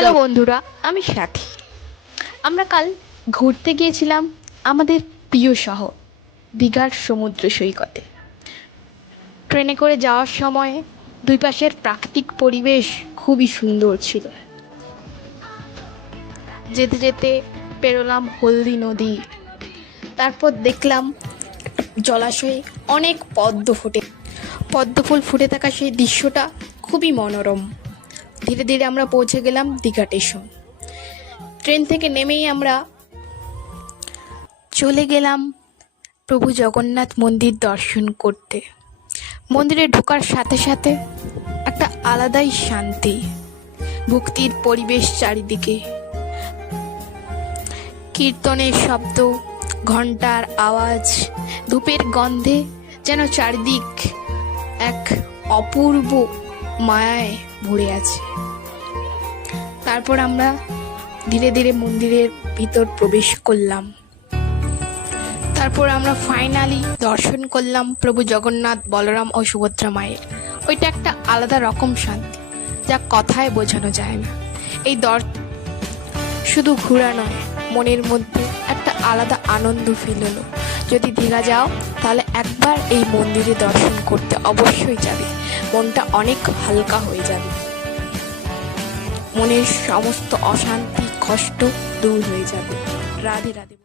Hello বন্ধুরা, আমি সাথী। আমরা কাল ঘুরতে গিয়েছিলাম আমাদের প্রিয় শহর দীঘার সমুদ্র সৈকতে। ট্রেনে করে যাওয়ার সময় দুই পাশের প্রাকৃতিক পরিবেশ খুবই সুন্দর ছিল। যেতে যেতে পেরোলাম হলদি নদী, তারপর দেখলাম জলাশয়ে অনেক পদ্ম ফুল ফুটে থাকা সেই দৃশ্যটা খুবই মনোরম। ধীরে ধীরে আমরা পৌঁছে গেলাম দীঘা স্টেশন। ট্রেন থেকে নেমেই আমরা চলে গেলাম প্রভু জগন্নাথ মন্দির দর্শন করতে। মন্দিরে ঢোকার সাথে সাথে একটা আলাদাই শান্তি, ভক্তির পরিবেশ চারিদিকে, কীর্তনের শব্দ, ঘন্টার আওয়াজ, ধূপের গন্ধে যেন চারিদিক এক অপূর্ব মায়ায় ভরে আছে। তারপর আমরা ধীরে ধীরে মন্দিরের ভিতর প্রবেশ করলাম। তারপর আমরা ফাইনালি দর্শন করলাম প্রভু জগন্নাথ, বলরাম ও সুভদ্রা মায়ের। ওইটা একটা আলাদা রকম শান্তি, যা কথায় বোঝানো যায় না। এই শুধু ঘোরা নয়, মনের মধ্যে একটা আলাদা আনন্দ ফিল হলো। যদি দীঘা যাও তাহলে একবার এই মন্দিরে দর্শন করতে অবশ্যই যাবে। মনটা অনেক হালকা হয়ে যাবে, মনের সমস্ত অশান্তি, কষ্ট দূর হয়ে যাবে। রাধে রাধে।